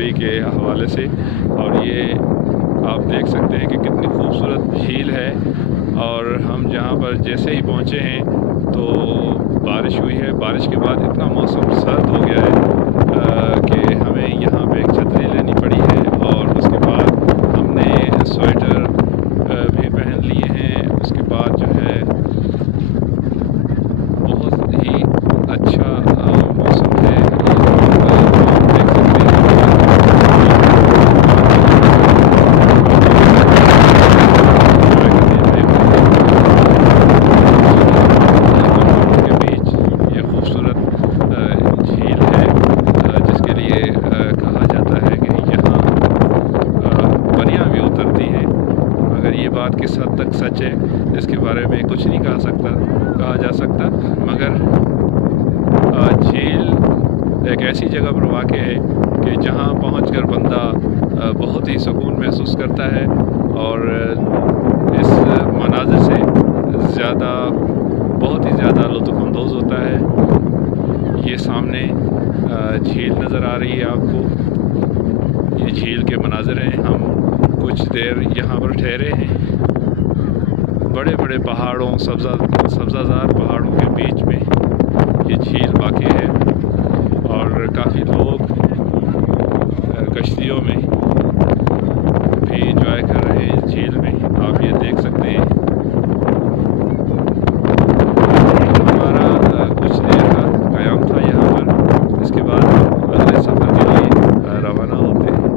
तफरीह के हवाले से। और ये आप देख सकते हैं कि कितनी खूबसूरत झील है। और हम जहाँ पर जैसे ही पहुँचे हैं तो बारिश हुई है। बारिश के बाद इतना मौसम सर्द हो गया है कि हमें यहाँ पे एक छतरी लेनी पड़ी है। और उसके बाद हमने स्वेटर भी पहन लिए हैं। उसके बाद जो है बहुत ही अच्छा मौसम है। देख सकते हैं के बीच ये खूबसूरत झील है, जिसके लिए कहा जाता है कि यहाँ पनियाँ भी उतरती हैं। मगर ये बात किस हद तक सच है इसके बारे में कुछ नहीं कहा जा सकता। मगर झील एक ऐसी जगह पर वाक़ है कि जहाँ पहुंचकर बंदा बहुत ही सुकून महसूस करता है और इस मनाज़िर से बहुत ही ज़्यादा लुत्फ़अंदोज़ होता है। ये सामने झील नज़र आ रही है आपको। ये झील के मनाज़िर हैं। हम कुछ देर यहाँ पर ठहरे हैं। बड़े बड़े पहाड़ों सब्ज़ाज़ार पहाड़ों के बीच में ये झील वाक़ है और काफ़ी लोग